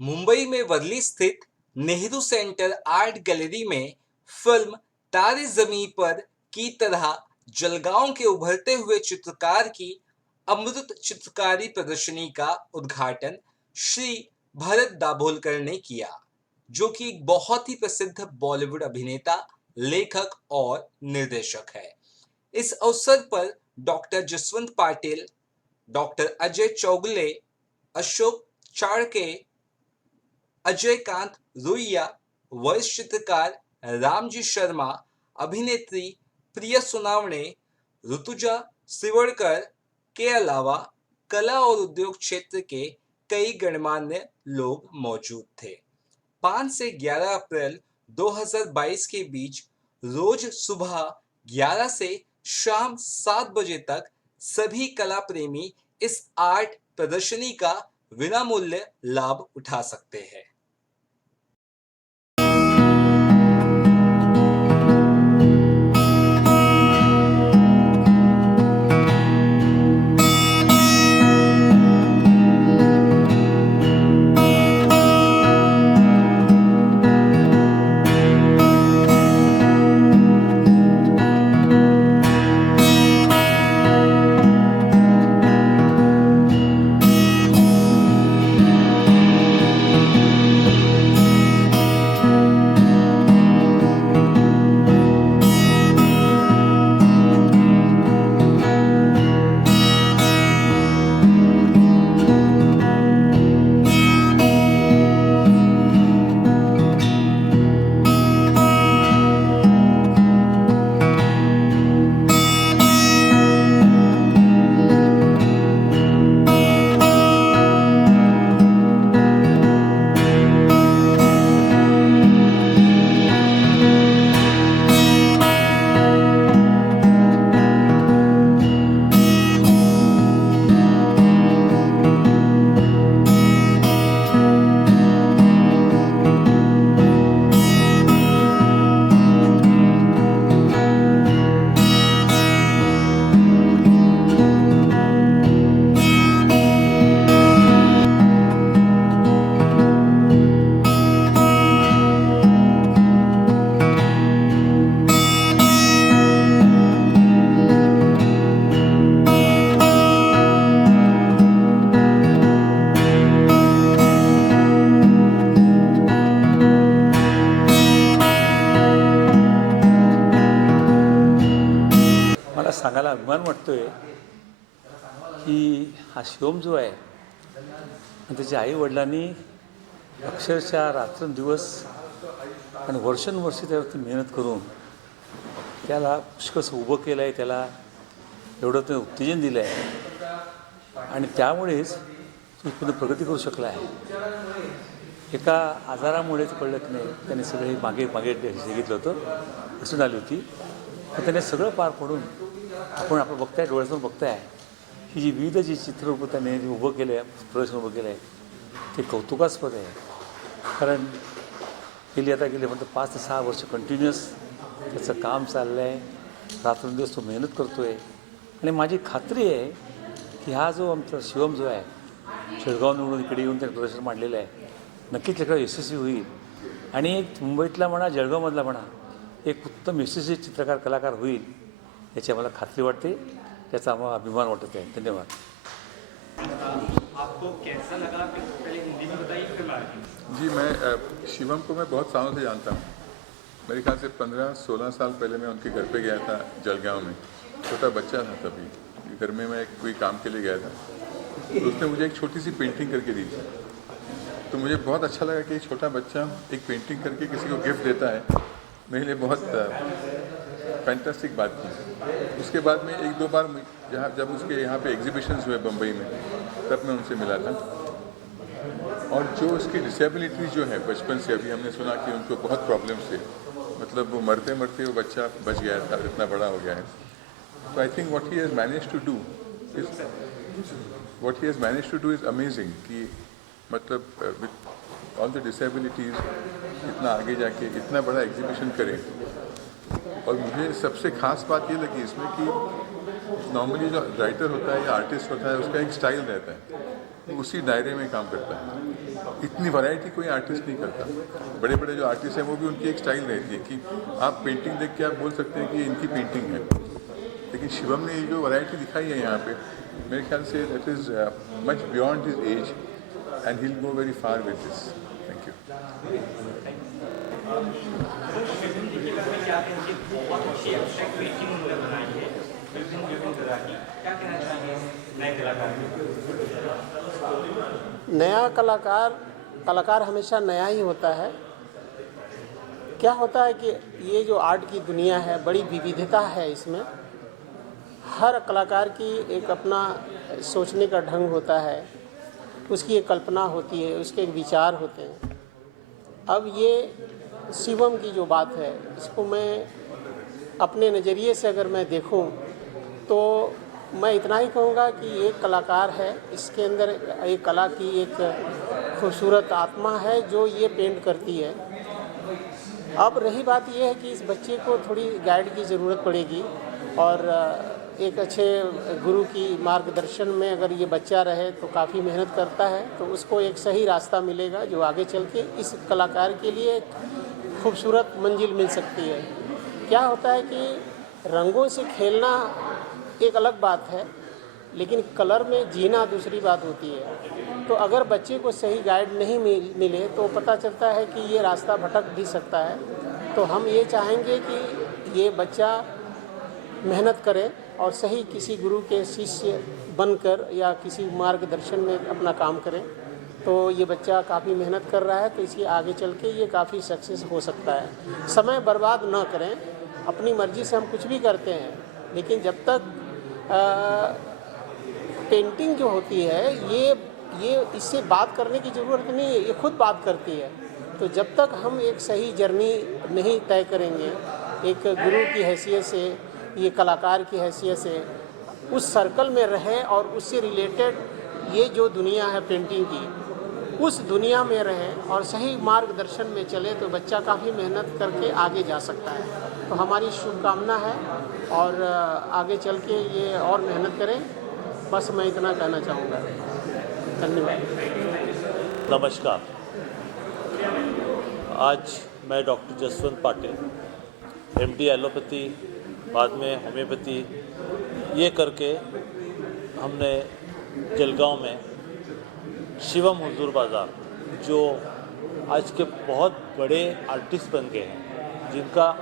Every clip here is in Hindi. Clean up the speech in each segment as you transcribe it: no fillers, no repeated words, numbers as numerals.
मुंबई में वर्ली स्थित नेहरू सेंटर आर्ट गैलरी में फिल्म तारे जमीन पर की तरह जलगांव के उभरते हुए चित्रकार की अमृत चित्रकारी प्रदर्शनी का उद्घाटन श्री भरत दाभोलकर ने किया, जो कि एक बहुत ही प्रसिद्ध बॉलीवुड अभिनेता, लेखक और निर्देशक है। इस अवसर पर डॉक्टर जसवंत पाटिल, डॉक्टर अजय चौगले, अशोक चाणके, अजयकांत रुइया, वरिष्ठ चित्रकार रामजी शर्मा, अभिनेत्री प्रिया सुनावणे, ऋतुजा सिवड़कर के अलावा कला और उद्योग क्षेत्र के कई गणमान्य लोग मौजूद थे। 5 से 11 अप्रैल 2022 के बीच रोज सुबह 11 से शाम 7 बजे तक सभी कला प्रेमी इस आर्ट प्रदर्शनी का विनामूल्य लाभ उठा सकते हैं। मला सांगायला अभिमान वाटतोय की हा शिवम जो आहे आणि त्याच्या आईवडिलांनी अक्षरशः रात्रंदिवस आणि वर्षानुवर्ष त्यावरती मेहनत करून त्याला पुष्कळसं उभं केलं आहे, त्याला एवढं ते उत्तेजन दिलं आहे आणि त्यामुळेच तो इथपर्यंत प्रगती करू शकला आहे। एका आजारामुळेच कळलं की नाही, त्याने सगळे मागे मागे घेतलं होतं, अडचण आली होती, पण त्याने सगळं पार पडून आपण आपलं बघताय, डोळ्यासमोर बघताय ही जी विविध जी चित्ररूपं त्याने उभं केलं आहे, प्रदर्शन उभं केलं आहे, ते कौतुकास्पद आहे। कारण गेली म्हणतात 5 ते 6 वर्ष कंटिन्युअस त्याचं काम चाललं आहे, रात्रंदिवस तो मेहनत करतो आहे आणि माझी खात्री आहे की हा जो आमचा शिवम जो आहे, शेळगाव निवडून इकडे येऊन त्याने प्रदर्शन मांडलेलं आहे, नक्कीच त्याकडे यशस्वी होईल आणि एक मुंबईतला म्हणा, जळगावमधला म्हणा, एक उत्तम यशस्वी चित्रकार कलाकार होईल याची आम्हाला खात्री वाटते, त्याचा आम्हाला अभिमान वाटत आहे। धन्यवाद। आपको कैसा लगा? पहले हिंदी में बताइए फिर बात। जी, मैं शिवम को मैं बहुत सालों से जानता हूँ। मेरे ख्याल से 15-16 साल पहले मैं उनके घर पे गया था जलगांव में, छोटा बच्चा था तभी। घर में मैं कोई काम के लिए गया था, तो उसने मुझे एक छोटी सी पेंटिंग करके दी थी। तो मुझे बहुत अच्छा लगा कि एक छोटा बच्चा एक पेंटिंग करके किसी को गिफ्ट देता है, मेरे लिए बहुत फैंटास्टिक बात थी। उसके बाद में 1-2 बार जब उसके यहाँ पे एग्जीबिशंस हुए बम्बई में, तब मैं उनसे मिला था। और जो उसकी डिसेबिलिटी जो है बचपन से, अभी हमने सुना कि उनको बहुत प्रॉब्लम्स थे, मतलब वो मरते मरते वो बच्चा बच गया था, इतना बड़ा हो गया है। तो I think what he has manage to do is amazing कि मतलब विद ऑल द डिसेबिलिटीज़ इतना आगे जाके इतना बड़ा एग्जीबिशन करें। और मुझे सबसे ख़ास बात ये लगी इसमें कि नॉर्मली जो राइटर होता है या आर्टिस्ट होता है उसका एक स्टाइल रहता है, वो उसी दायरे में काम करता है। इतनी वैरायटी कोई आर्टिस्ट नहीं करता। बड़े बड़े जो आर्टिस्ट हैं वो भी उनकी एक स्टाइल रहती है कि आप पेंटिंग देख के आप बोल सकते हैं कि इनकी पेंटिंग है, लेकिन शिवम ने ये जो वैरायटी दिखाई है यहाँ पे, मेरे ख्याल say that is much beyond his age and he will go very far with this. Thank you. Film देखिए मैं क्या कहेंगे, बहुत अच्छी एब्स्ट्रैक्ट पेंटिंग उन्होंने बनाई है विभिन्न तरह की। क्या कहना चाहिए नए कलाकार को? नया कलाकार हमेशा नया ही होता है। क्या होता है कि ये जो आर्ट की दुनिया है, बड़ी विविधता है इसमें। हर कलाकार की एक अपना सोचने का ढंग होता है, उसकी एक कल्पना होती है, उसके एक विचार होते हैं। अब ये शिवम की जो बात है, इसको मैं अपने नज़रिए से अगर मैं देखूं तो मैं इतना ही कहूँगा कि ये कलाकार है, इसके अंदर एक कला की एक खूबसूरत आत्मा है जो ये पेंट करती है। अब रही बात ये है कि इस बच्चे को थोड़ी गाइड की ज़रूरत पड़ेगी और एक अच्छे गुरु की मार्गदर्शन में अगर ये बच्चा रहे तो काफ़ी मेहनत करता है तो उसको एक सही रास्ता मिलेगा जो आगे चल के इस कलाकार के लिए एक खूबसूरत मंजिल मिल सकती है। क्या होता है कि रंगों से खेलना एक अलग बात है, लेकिन कलर में जीना दूसरी बात होती है। तो अगर बच्चे को सही गाइड नहीं मिले तो पता चलता है कि ये रास्ता भटक भी सकता है। तो हम ये चाहेंगे कि ये बच्चा मेहनत करे और सही किसी गुरु के शिष्य बनकर या किसी मार्गदर्शन में अपना काम करे। तो ये बच्चा काफ़ी मेहनत कर रहा है तो इसके आगे चल के ये काफ़ी सक्सेस हो सकता है। समय बर्बाद ना करें, अपनी मर्ज़ी से हम कुछ भी करते हैं, लेकिन जब तक पेंटिंग जो होती है ये इससे बात करने की ज़रूरत नहीं है, ये खुद बात करती है। तो जब तक हम एक सही जर्नी नहीं तय करेंगे, एक गुरु की हैसियत से, ये कलाकार की हैसियत से उस सर्कल में रहे और उससे रिलेटेड ये जो दुनिया है पेंटिंग की, उस दुनिया में रहे और सही मार्गदर्शन में चले तो बच्चा काफ़ी मेहनत करके आगे जा सकता है। तो हमारी शुभकामना है और आगे चल के ये और मेहनत करें। बस मैं इतना कहना चाहूँगा। धन्यवाद। नमस्कार। आज मैं doctor Jaswant Patil, MD allopathy, बाद में होम्योपैथी, ये करके हमने जलगांव में शिवम हुजूर बाज़ार, जो आज के बहुत बड़े आर्टिस्ट बन गए हैं, जिनका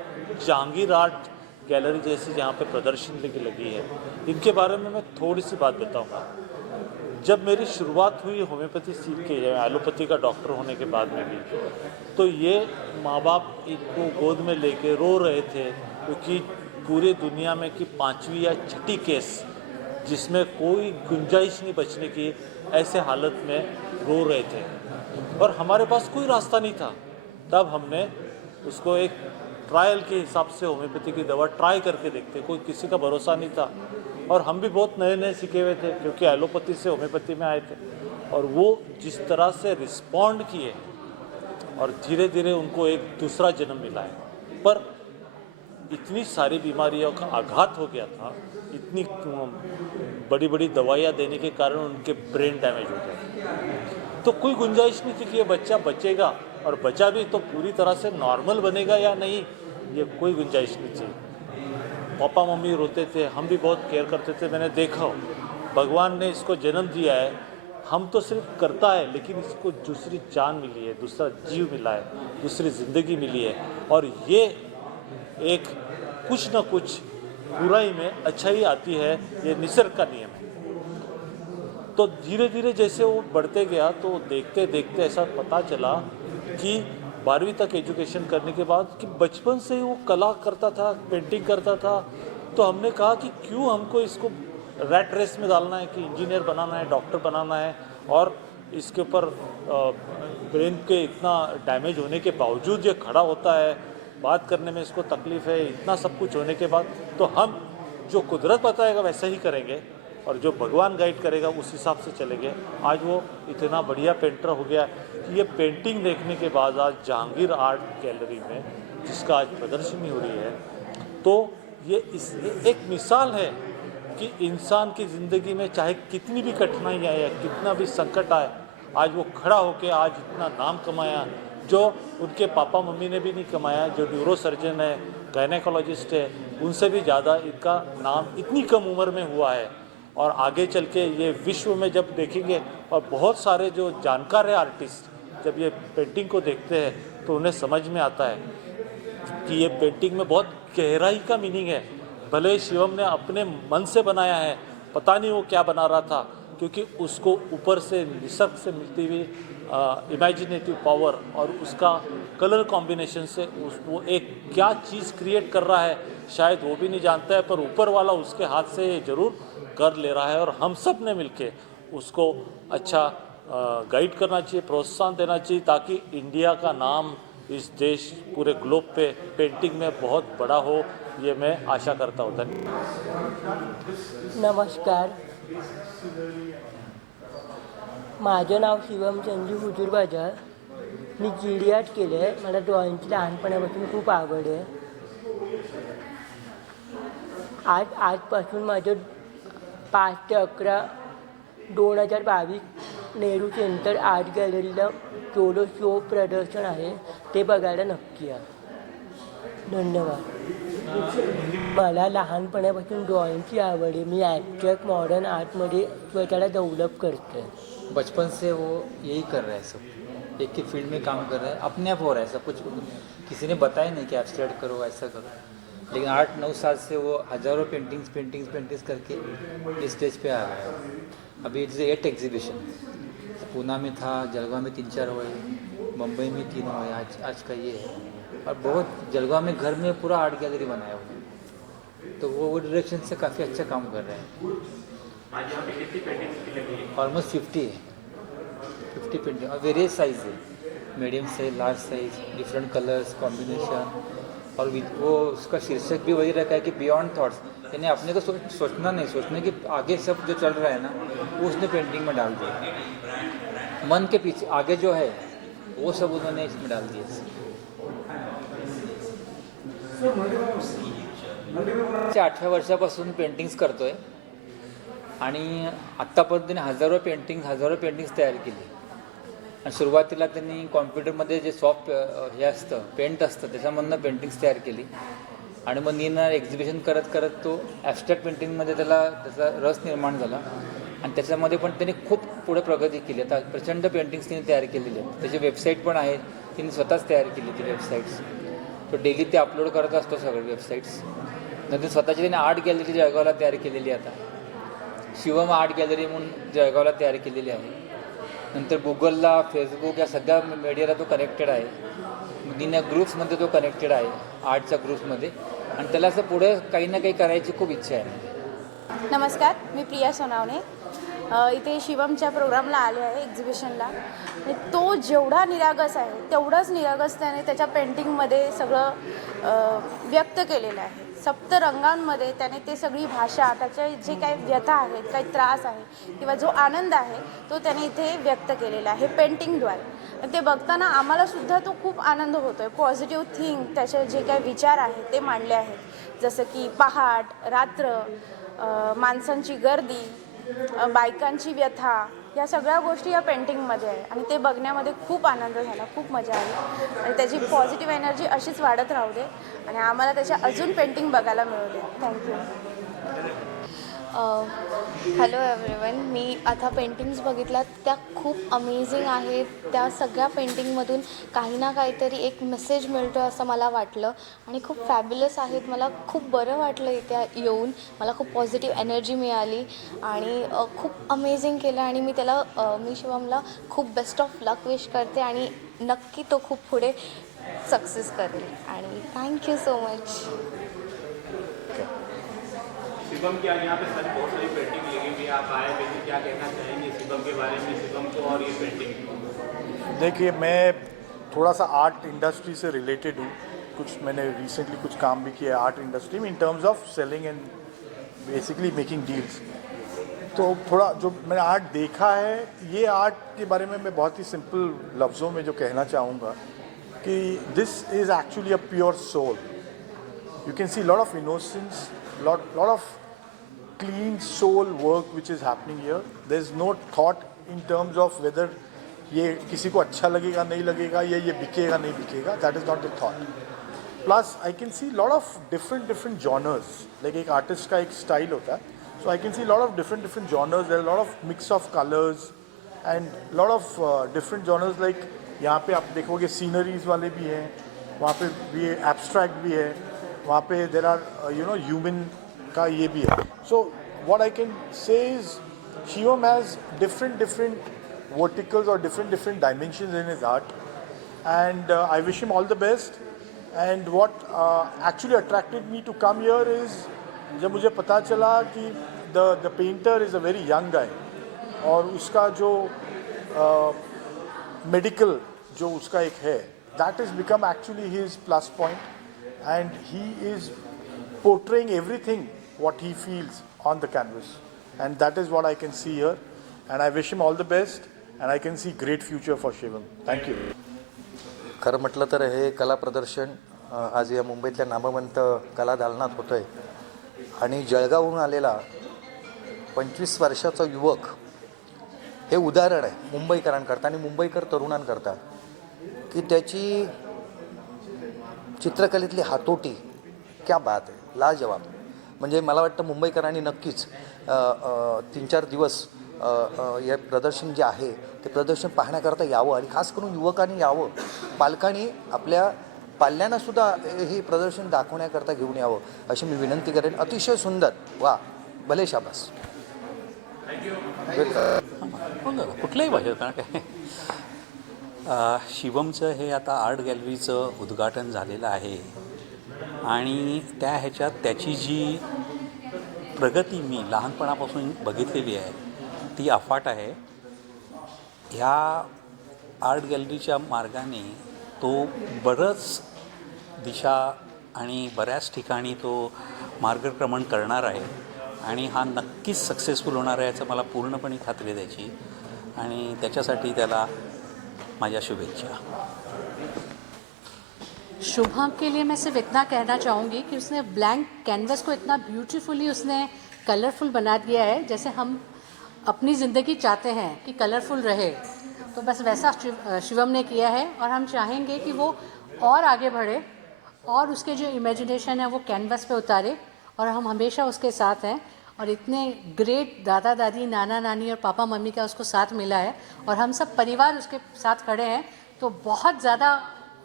जहांगीर आर्ट गैलरी जैसी जहाँ पे प्रदर्शनी लगी है, इनके बारे में मैं थोड़ी सी बात बताऊंगा। जब मेरी शुरुआत हुई होम्योपैथी सीख के, एलोपैथी का डॉक्टर होने के बाद में भी, तो ये माँ बाप इनको गोद में लेके रो रहे थे क्योंकि पूरी दुनिया में कि 5वीं या 6ठी केस जिसमें कोई गुंजाइश नहीं बचने की, ऐसे हालत में रो रहे थे और हमारे पास कोई रास्ता नहीं था। तब हमने उसको एक ट्रायल के हिसाब से होम्योपैथी की दवा ट्राई करके देखते, कोई किसी का भरोसा नहीं था और हम भी बहुत नए नए सीखे हुए थे क्योंकि एलोपैथी से होम्योपैथी में आए थे। और वो जिस तरह से रिस्पॉन्ड किए और धीरे धीरे उनको एक दूसरा जन्म मिला है। पर इतनी सारी बीमारियों का आघात हो गया था, इतनी बड़ी बड़ी दवाइयाँ देने के कारण उनके ब्रेन डैमेज हो गया, तो कोई गुंजाइश नहीं थी कि ये बच्चा बचेगा और बचा भी तो पूरी तरह से नॉर्मल बनेगा या नहीं, ये कोई गुंजाइश नहीं थी। पापा मम्मी रोते थे, हम भी बहुत केयर करते थे। मैंने देखा भगवान ने इसको जन्म दिया है, हम तो सिर्फ करता है, लेकिन इसको दूसरी जान मिली है, दूसरा जीव मिला है, दूसरी ज़िंदगी मिली है और ये एक कुछ न कुछ बुराई में अच्छाई आती है, ये निसर्ग का नियम है। तो धीरे धीरे जैसे वो बढ़ते गया तो देखते देखते ऐसा पता चला कि 12वीं तक एजुकेशन करने के बाद कि बचपन से ही वो कला करता था, पेंटिंग करता था। तो हमने कहा कि क्यों हमको इसको रैट रेस में डालना है कि इंजीनियर बनाना है, डॉक्टर बनाना है, और इसके ऊपर ब्रेन के इतना डैमेज होने के बावजूद ये खड़ा होता है, बात करने में इसको तकलीफ़ है, इतना सब कुछ होने के बाद तो हम जो कुदरत बताएगा वैसा ही करेंगे और जो भगवान गाइड करेगा उस हिसाब से चलेंगे। आज वो इतना बढ़िया पेंटर हो गया कि ये पेंटिंग देखने के बाद आज जहांगीर आर्ट गैलरी में, जिसका आज प्रदर्शनी हो रही है, तो ये इस एक मिसाल है कि इंसान की ज़िंदगी में चाहे कितनी भी कठिनाई आए या कितना भी संकट आए, आज वो खड़ा होकर आज इतना नाम कमाया जो उनके पापा मम्मी ने भी नहीं कमाया। जो न्यूरो सर्जन है, गायनेकोलॉजिस्ट है, उनसे भी ज़्यादा इनका नाम इतनी कम उम्र में हुआ है। और आगे चल के ये विश्व में जब देखेंगे, और बहुत सारे जो जानकार है आर्टिस्ट जब ये पेंटिंग को देखते हैं तो उन्हें समझ में आता है कि ये पेंटिंग में बहुत गहराई का मीनिंग है। भले ही शिवम ने अपने मन से बनाया है, पता नहीं वो क्या बना रहा था, क्योंकि उसको ऊपर से निसर्ग से मिलती हुई इमेजिनेटिव पावर और उसका कलर कॉम्बिनेशन से वो एक क्या चीज़ क्रिएट कर रहा है शायद वो भी नहीं जानता है, पर ऊपर वाला उसके हाथ से ज़रूर कर ले रहा है। और हम सब ने मिलके उसको अच्छा गाइड करना चाहिए, प्रोत्साहन देना चाहिए, ताकि इंडिया का नाम इस देश पूरे ग्लोब पे पेंटिंग में बहुत बड़ा हो, ये मैं आशा करता हूँ। नमस्कार, माझं नाव शिवम संजीव हुजूरबाजार. मी GD आर्ट केलं आहे. मला ड्रॉइंगची लहानपणापासून खूप आवड आहे. आजपासून माझं 5 ते 11 2022 नेहरू सेंटर आर्ट गॅलरीला सोलो शो प्रदर्शन आहे, ते बघायला नक्की या. धन्यवाद. मला लहानपणापासून ड्रॉइंगची आवड आहे. मी ॲब्स्ट्रॅक्ट मॉडर्न आर्टमध्ये स्वतःला डेव्हलप करते. बचपन से वो यही कर रहा है, सब एक ही फील्ड में काम कर रहा है, अपने आप हो रहा है सब कुछ। किसी ने बताया नहीं कि एब्स्ट्रैक्ट करो, ऐसा करो, लेकिन 8-9 साल से वो हज़ारों पेंटिंग्स करके इस स्टेज पे आ रहा है. अभी इट्स 8 एग्जीबिशन, पूना में था, जलगांव में 3-4 हुए, मुंबई में 3 हुए, आज का ये है. और बहुत जलगांव में घर में पूरा आर्ट गैलरी बनाया हुआ है, तो वो डायरेक्शन से काफ़ी अच्छा काम कर रहे हैं. आज यहाँ पे कितनी पेंटिंग्स की लगी है? ऑलमोस्ट 50 है, 50 पेंटिंग और वेरियस साइज़ है, medium size, large size, different colours combination. और वो उसका शीर्षक भी वही रखा है कि बियॉन्ड थॉट्स, यानी अपने को सोचना नहीं, सोचने के आगे सब जो चल रहा है ना वो उसने पेंटिंग में डाल दिया. मन के पीछे आगे जो है वो सब उन्होंने इसमें डाल दिया. 18 वर्षापासून पेंटिंग्स करतोय आणि आत्तापर्यंत त्यांनी हजारो पेंटिंग्स तयार केली. आणि सुरुवातीला त्यांनी कॉम्प्युटरमध्ये जे सॉफ्ट हे असतं पेंट असतं त्याच्यामधनं पेंटिंग्स तयार केली. आणि मग नीना एक्झिबिशन करत करत तो ॲब्स्ट्रॅक्ट पेंटिंगमध्ये त्याचा रस निर्माण झाला. आणि त्याच्यामध्ये पण त्यांनी खूप पुढे प्रगती केली. आता प्रचंड पेंटिंग्स त्यांनी तयार केलेली आहेत. त्याची वेबसाईट पण आहे, त्यांनी स्वतःच तयार केली ती वेबसाईट्स. तो डेली ते अपलोड करत असतो सगळे वेबसाईट्स. नंतर स्वतःची त्यांनी आर्ट गॅलरी जळगावला तयार केलेली आहे. आता शिवम आर्ट गॅलरी म्हणून जळगावला तयार केलेली आहे. नंतर गुगलला, फेसबुक या सगळ्या मीडियाला तो कनेक्टेड आहे. दिन्या ग्रुप्समध्ये तो कनेक्टेड आहे, आर्टच्या ग्रुप्समध्ये. आणि त्याला असं पुढे काही ना काही करायची खूप इच्छा आहे. नमस्कार, मी प्रिया सोनावणे. इथे शिवमच्या प्रोग्रामला आले आहे, एक्झिबिशनला. आणि तो जेवढा निरागस आहे तेवढंच निरागस त्याने त्याच्या पेंटिंगमध्ये सगळं व्यक्त केलेलं आहे. सप्तरंगांमध्ये त्याने ते सगळी भाषा, त्याचे जे काही व्यथा आहेत, काही त्रास आहे किंवा जो आनंद आहे तो त्याने इथे व्यक्त केलेला आहे पेंटिंगद्वारे. आणि ते बघताना आम्हालासुद्धा तो खूप आनंद होतो आहे. पॉझिटिव्ह थिंक, त्याचे जे काही विचार आहेत ते मांडले आहेत, जसं की पहाट, रात्र, माणसांची गर्दी, बायकांची व्यथा, या सगळ्या गोष्टी या पेंटिंगमध्ये आहे. आणि ते बघण्यामध्ये खूप आनंद झाला, खूप मजा आली. आणि त्याची पॉझिटिव्ह एनर्जी अशीच वाढत राहू दे आणि आम्हाला त्याच्या अजून पेंटिंग बघायला मिळू दे. थँक्यू. Hello everyone. मी आता पेंटिंग्स बघितल्यात, त्या खूप अमेझिंग आहेत. त्या सगळ्या पेंटिंगमधून काही ना काहीतरी एक मेसेज मिळतो असं मला वाटलं आणि खूप फॅब्युलस आहेत. मला खूप बरं वाटलं इथे येऊन. मला खूप पॉझिटिव्ह एनर्जी मिळाली आणि खूप अमेझिंग केलं. आणि मी शिवमला खूप बेस्ट ऑफ लक विश करते आणि नक्की तो खूप पुढे सक्सेस करेल. आणि थँक्यू सो मच. शिवम की आज यहाँ पे सर बहुत सारी पेंटिंग लगी हुई है, आप आए हुए थे, क्या कहना चाहेंगे शिवम के बारे में, शिवम को और ये पेंटिंग? देखिए, मैं थोड़ा सा आर्ट इंडस्ट्री से रिलेटेड हूँ. कुछ मैंने रिसेंटली कुछ काम भी किया है आर्ट इंडस्ट्री में in terms of selling and basically making deals. तो थोड़ा जो मैंने आर्ट देखा है, ये आर्ट के बारे में मैं बहुत ही सिंपल लफ्ज़ों में जो कहना चाहूँगा कि this is actually a pure soul. You can see lot of innocence, lot of clean soul work which is happening here. There's no thought in terms of whether ये किसी को अच्छा लगेगा नहीं लगेगा या ये बिकेगा नहीं बिकेगा. That is not the thought. Plus I can see lot of different genres. Like एक artist का एक style होता है. So I can see lot of different genres. There are a lot of mix of colors and lot of different genres. Like यहाँ पे आप देखोगे sceneries वाले भी हैं, वहाँ पे भी abstract भी है, वहाँ पे there are human का ये भी है. So what I can say is Shivam has different verticals or different dimensions in his art, and I wish him all the best. And what actually attracted me to come here is जब मुझे पता चला कि the painter is a very young guy और उसका जो medical जो उसका एक है, that has become actually his plus point, and he is portraying everything what he feels on the canvas, and that is what I can see here, and I wish him all the best, and I can see great future for Shivam. Thank you. खरं म्हटलं तर हे कला प्रदर्शन आज या मुंबईतल्या नामवंत कला दालनात होतं आहे आणि जळगावहून आलेला 25 वर्षाचा युवक हे उदाहरण आहे मुंबईकरांकरता आणि मुंबईकर तरुणांकरता की त्याची चित्रकलेतली हातोटी क्या बात आहे, लाजवाब. म्हणजे मला वाटतं मुंबईकरांनी नक्कीच 3-4 दिवस हे प्रदर्शन जे आहे ते प्रदर्शन पाहण्याकरता यावं आणि खास करून युवकांनी यावं, पालकांनी आपल्या पाल्यांनासुद्धा हे प्रदर्शन दाखवण्याकरता घेऊन यावं अशी मी विनंती करेन. अतिशय सुंदर, वा, भले शाबास. कुठल्याही भाषेत ना काय. शिवमचं हे आता आर्ट गॅलरीचं उद्घाटन झालेलं आहे आणि त्या ह्याच्यात त्याची जी प्रगती मी लहानपणापासून बघितलेली आहे ती अफाट आहे. ह्या आर्ट गॅलरीच्या मार्गाने तो बरंच दिशा आणि बऱ्याच ठिकाणी तो मार्गक्रमण करणार आहे आणि हा नक्कीच सक्सेसफुल होणार आहे याचं मला पूर्णपणे खात्री आहे त्याची, आणि त्याच्यासाठी त्याला माझ्या शुभेच्छा. शुभम के लिए मैं सिर्फ इतना कहना चाहूँगी कि उसने ब्लैंक कैनवस को इतना ब्यूटीफुली उसने कलरफुल बना दिया है जैसे हम अपनी ज़िंदगी चाहते हैं कि कलरफुल रहे, तो बस वैसा शिवम ने किया है और हम चाहेंगे कि वो और आगे बढ़े और उसके जो इमेजिनेशन है वो कैनवस पे उतारे, और हम हमेशा उसके साथ हैं. और इतने ग्रेट दादा दादी नाना नानी और पापा मम्मी का उसको साथ मिला है और हम सब परिवार उसके साथ खड़े हैं, तो बहुत ज़्यादा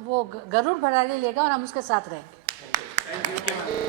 वो गरुड़ भरा लेगा और हम उसके साथ रहेंगे.